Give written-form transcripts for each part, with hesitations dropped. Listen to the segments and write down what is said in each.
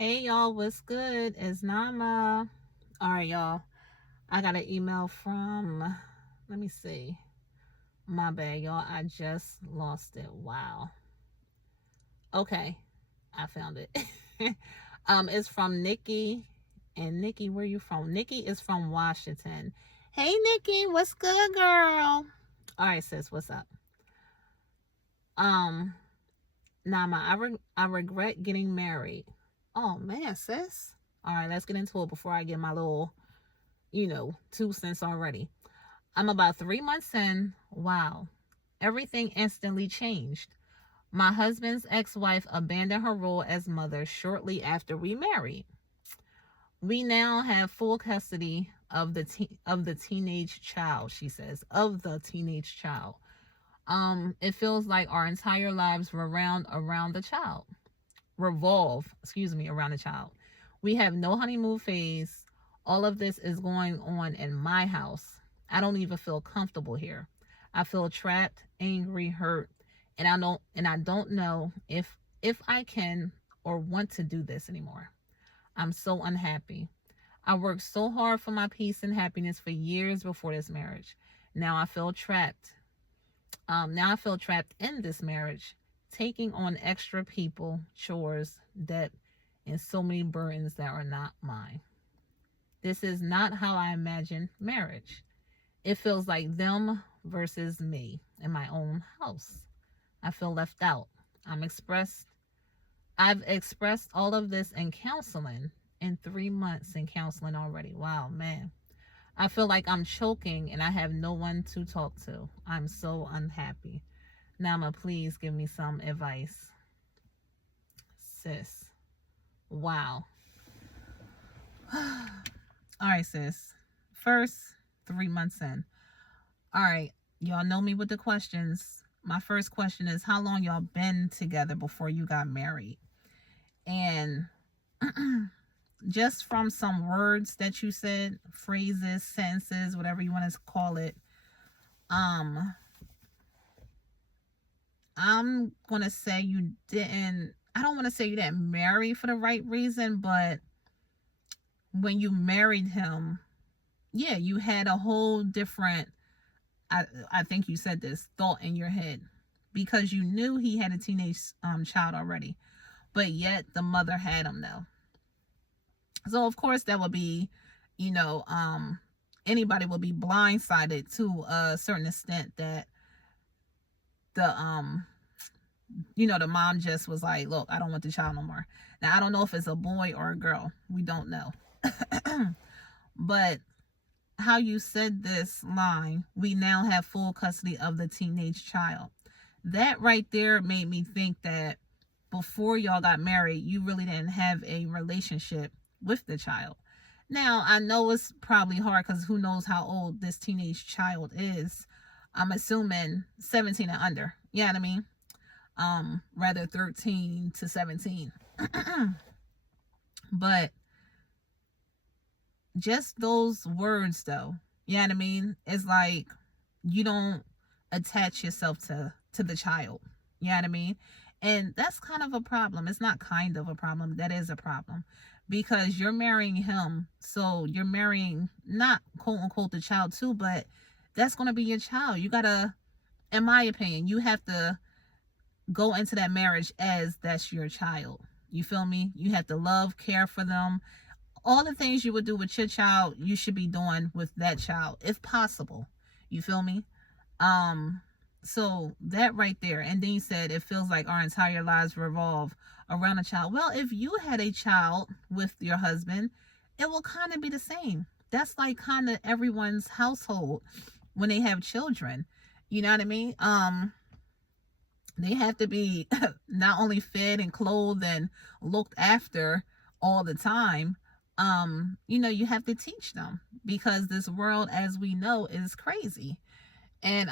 Hey y'all, what's good? It's Nama. All right, y'all. I got an email from, let me see. My bad, y'all. I just lost it. Wow. Okay, I found it. It's from Nikki. And Nikki, where you from? Nikki is from Washington. Hey, Nikki, what's good, girl? All right, sis, what's up? Um, Nama, I regret getting married. Oh man, sis. All right, let's get into it before I get my little 2 cents already. I'm about 3 months in. Wow. Everything instantly changed. My husband's ex wife abandoned her role as mother shortly after we married. We now have full custody of the teenage child, she says, of the teenage child. It feels like our entire lives around the child. Around the child. We have no honeymoon phase. All of this is going on in my house. I don't even feel comfortable here. I feel trapped, angry, hurt, and I don't know if I can or want to do this anymore. I'm so unhappy. I worked so hard for my peace and happiness for years before this marriage. Now I feel trapped. Now I feel trapped in this marriage, taking on extra people, chores, debt, and so many burdens that are not mine. This is not how I imagine marriage. It feels like them versus me in my own house. I feel left out. I'm expressed I've expressed all of this in counseling in 3 months in counseling already. Wow, man. I feel like I'm choking and I have no one to talk to. I'm so unhappy. Nama, please give me some advice. Sis. Wow. All right, sis. First, 3 months in. All right, y'all know me with the questions. My first question is, how long y'all been together before you got married? And just from some words that you said, phrases, sentences, whatever you want to call it, um, I'm gonna say you didn't. I don't want to say you didn't marry for the right reason, but when you married him, yeah, you had a whole different. I think you said this thought in your head because you knew he had a teenage child already, but yet the mother had him though. So of course that would be, you know, anybody would be blindsided to a certain extent that the the mom just was like, look, I don't want the child no more. Now I don't know if it's a boy or a girl. We don't know. But how you said this line, we now have full custody of the teenage child. That right there made me think that before y'all got married, you really didn't have a relationship with the child. Now, I know it's probably hard because who knows how old this teenage child is. I'm assuming 17 and under. You know what I mean? Rather 13 to 17. But just those words though, you know what I mean? It's like you don't attach yourself to the child. You know what I mean? And that's kind of a problem. It's not kind of a problem. That is a problem. Because you're marrying him. So you're marrying not quote unquote the child too, but that's gonna be your child. You gotta, in my opinion, you have to go into that marriage as that's your child. You feel me? You have to love, care for them. All the things you would do with your child, you should be doing with that child, if possible. You feel me? So that right there. And then you said it feels like our entire lives revolve around a child. Well, if you had a child with your husband, it will kind of be the same. That's like kind of everyone's household when they have children. You know what I mean? They have to be not only fed and clothed and looked after all the time. You have to teach them because this world, as we know, is crazy. And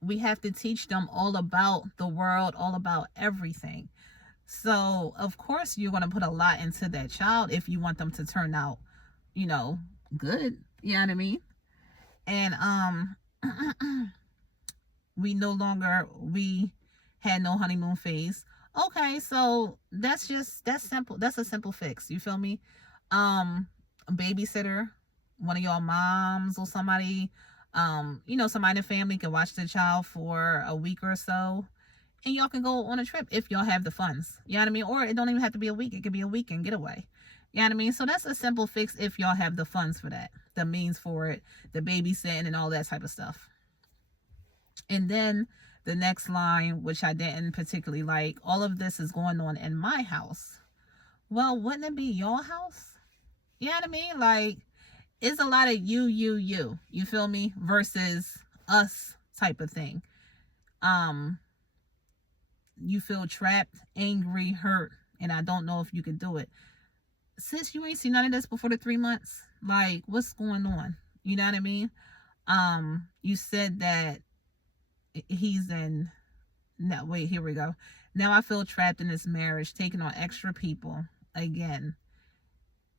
we have to teach them all about the world, all about everything. So of course you're going to put a lot into that child if you want them to turn out, good. You know what I mean? And we had no honeymoon phase. Okay, so that's simple. That's a simple fix. You feel me? A babysitter, one of your moms or somebody, somebody in the family can watch the child for a week or so, and y'all can go on a trip if y'all have the funds. You know what I mean? Or it don't even have to be a week. It could be a weekend getaway. You know what I mean? So that's a simple fix if y'all have the funds for that, the means for it, the babysitting and all that type of stuff. And then the next line, which I didn't particularly like, all of this is going on in my house. Well, wouldn't it be your house? You know what I mean? Like, it's a lot of you feel me? Versus us type of thing. You feel trapped, angry, hurt, and I don't know if you could do it. Sis, you ain't seen none of this before the 3 months. Like, what's going on? You know what I mean? You said that he's in. No, wait, here we go. Now I feel trapped in this marriage, taking on extra people again.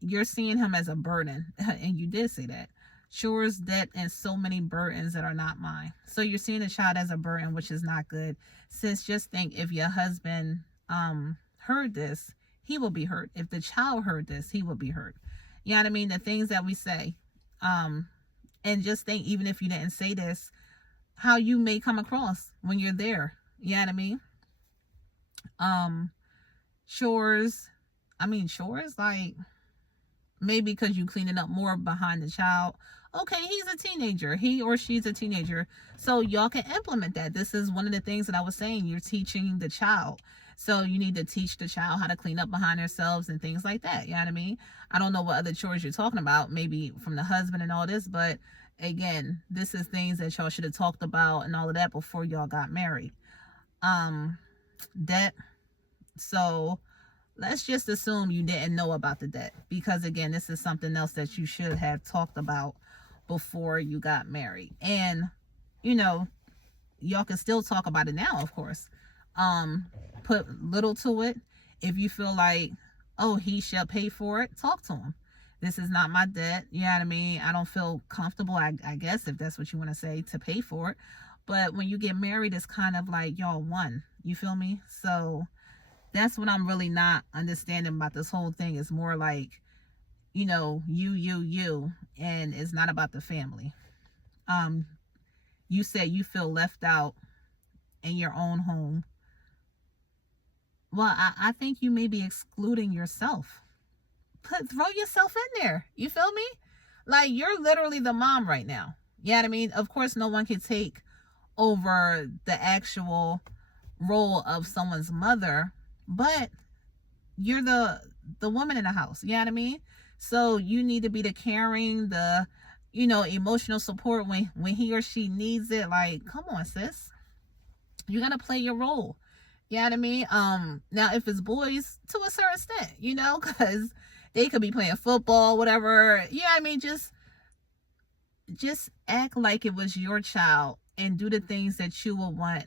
You're seeing him as a burden, and you did say that. Chores, debt, and so many burdens that are not mine. So you're seeing the child as a burden, which is not good. Sis, just think if your husband heard this, he will be hurt. If the child heard this, he will be hurt. You know what I mean? The things that we say. And just think, even if you didn't say this, how you may come across when you're there. You know what I mean? Chores. Chores, like, maybe because you cleaning up more behind the child. Okay, he's a teenager. He or she's a teenager. So y'all can implement that. This is one of the things that I was saying. You're teaching the child. So you need to teach the child how to clean up behind themselves and things like that. You know what I mean? I don't know what other chores you're talking about, maybe from the husband and all this, but again, this is things that y'all should have talked about and all of that before y'all got married. Debt. So let's just assume you didn't know about the debt, because again, this is something else that you should have talked about before you got married. And y'all can still talk about it now, of course. Put little to it. If you feel like, oh, he shall pay for it, talk to him. This is not my debt. You know what I mean? I don't feel comfortable, I guess, if that's what you want to say, to pay for it. But when you get married, it's kind of like y'all won. You feel me? So that's what I'm really not understanding about this whole thing. It's more like, you, and it's not about the family. You said you feel left out in your own home. Well, I think you may be excluding yourself. Throw yourself in there. You feel me? Like, you're literally the mom right now. You know what I mean? Of course, no one can take over the actual role of someone's mother, but you're the woman in the house. You know what I mean? So you need to be the caring, the emotional support when he or she needs it. Like, come on, sis, you gotta play your role. You know what I mean? Now if it's boys, to a certain extent, because they could be playing football, whatever. You know what I mean? Just act like it was your child and do the things that you would want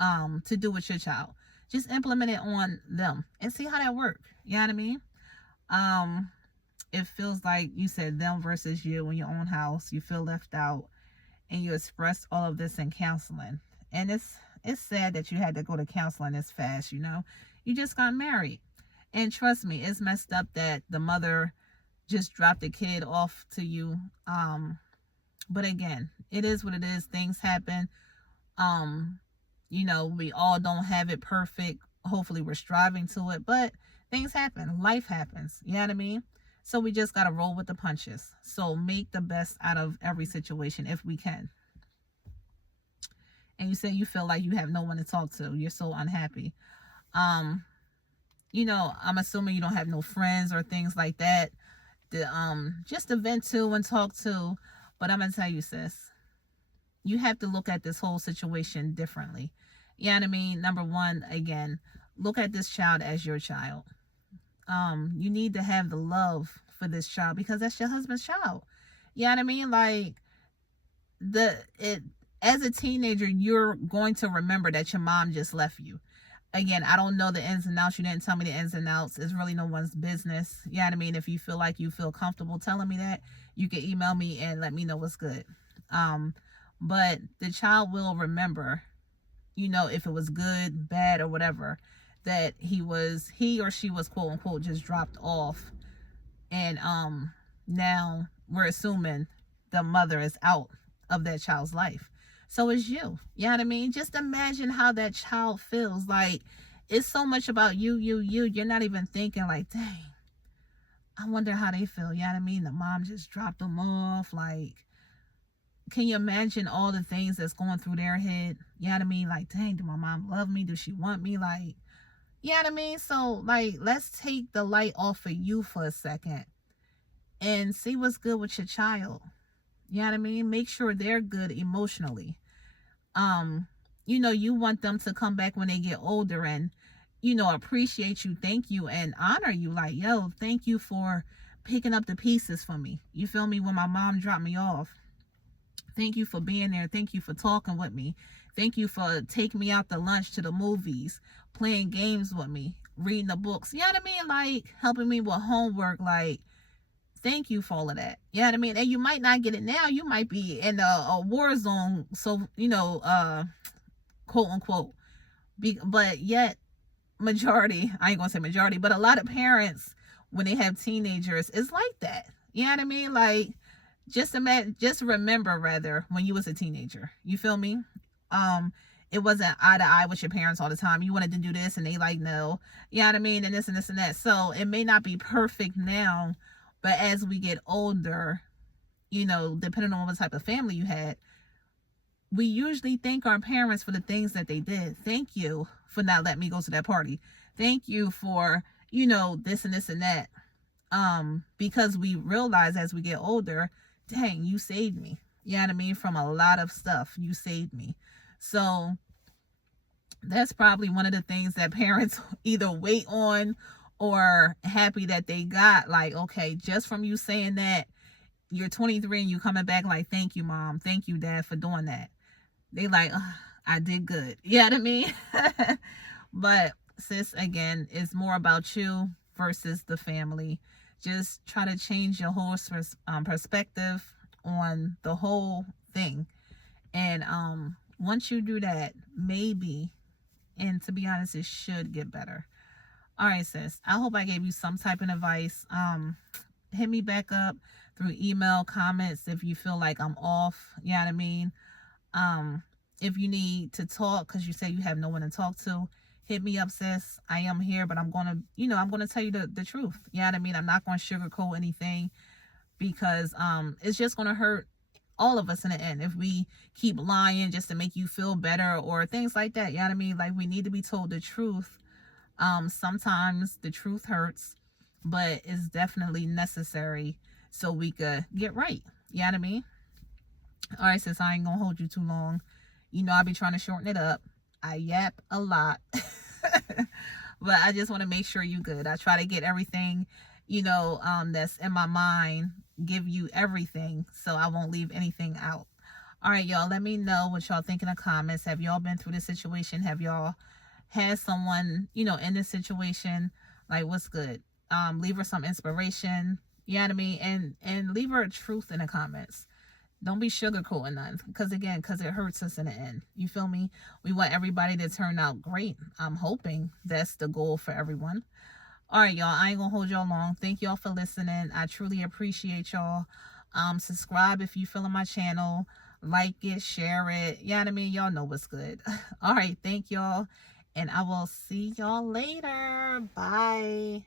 to do with your child. Just implement it on them and see how that works. You know what I mean? It feels like you said them versus you in your own house. You feel left out, and you expressed all of this in counseling. And it's sad that you had to go to counseling this fast. You just got married, and trust me, it's messed up that the mother just dropped the kid off to you. But again, it is what it is. Things happen. We all don't have it perfect. Hopefully we're striving to it, but things happen. Life happens. You know what I mean? So we just got to roll with the punches. So make the best out of every situation if we can. And you say you feel like you have no one to talk to. You're so unhappy. I'm assuming you don't have no friends or things like that. Just to vent to and talk to. But I'm going to tell you, sis, you have to look at this whole situation differently. You know what I mean? Number one, again, look at this child as your child. You need to have the love for this child because that's your husband's child. You know what I mean? Like, as a teenager, you're going to remember that your mom just left you. Again, I don't know the ins and outs. You didn't tell me the ins and outs. It's really no one's business. You know what I mean? If you feel like you feel comfortable telling me that, you can email me and let me know what's good. But the child will remember, if it was good, bad, or whatever. that he or she was quote unquote just dropped off, and now we're assuming the mother is out of that child's life. So it's you. You know what I mean? Just imagine how that child feels. Like, it's so much about you. You're not even thinking like, dang, I wonder how they feel. You know what I mean? The mom just dropped them off. Like, can you imagine all the things that's going through their head? You know what I mean? Like, dang, do my mom love me? Does she want me? Like, you know what I mean? So, like, let's take the light off of you for a second and see what's good with your child. You know what I mean? Make sure they're good emotionally. You want them to come back when they get older and, appreciate you, thank you, and honor you. Like, yo, thank you for picking up the pieces for me. You feel me? When my mom dropped me off. Thank you for being there. Thank you for talking with me. Thank you for taking me out to lunch, to the movies, playing games with me, reading the books. You know what I mean? Like, helping me with homework. Like, thank you for all of that. You know what I mean? And you might not get it now. You might be in a war zone. So, quote unquote. But yet, majority, I ain't gonna say majority, but a lot of parents, when they have teenagers, it's like that. You know what I mean? Like, just remember rather when you was a teenager. You feel me? It wasn't eye to eye with your parents all the time. You wanted to do this and they like, no. You know what I mean? And this and this and that. So it may not be perfect now, but as we get older, depending on what type of family you had, we usually thank our parents for the things that they did. Thank you for not letting me go to that party. Thank you for, this and this and that. Because we realize as we get older, dang, you saved me. You know what I mean? From a lot of stuff, you saved me. So that's probably one of the things that parents either wait on or happy that they got. Like, okay, just from you saying that, you're 23 and you coming back like, thank you, mom. Thank you, dad, for doing that. They like, I did good. You know what I mean? But sis, again, it's more about you versus the family. Just try to change your whole perspective on the whole thing. And once you do that, maybe, and to be honest, it should get better. All right, sis. I hope I gave you some type of advice. Hit me back up through email, comments if you feel like I'm off. You know what I mean? If you need to talk because you say you have no one to talk to, hit me up, sis. I am here, but I'm going to tell you the truth. You know what I mean? I'm not going to sugarcoat anything because it's just going to hurt all of us in the end if we keep lying just to make you feel better or things like that. You know what I mean? Like, we need to be told the truth. Sometimes the truth hurts, but it's definitely necessary so we could get right. You know what I mean? All right, sis, I ain't gonna hold you too long. I be trying to shorten it up. I yap a lot. But I just want to make sure you good. I try to get everything, that's in my mind, give you everything so I won't leave anything out. All right, y'all, let me know what y'all think in the comments. Have y'all been through this situation? Have y'all had someone, in this situation? Like, what's good? Leave her some inspiration. You know what I mean? And leave her a truth in the comments. Don't be sugarcoating none. Because it hurts us in the end. You feel me? We want everybody to turn out great. I'm hoping that's the goal for everyone. All right, y'all. I ain't going to hold y'all long. Thank y'all for listening. I truly appreciate y'all. Subscribe if you feel on my channel. Like it, share it. You know what I mean? Y'all know what's good. All right. Thank y'all. And I will see y'all later. Bye.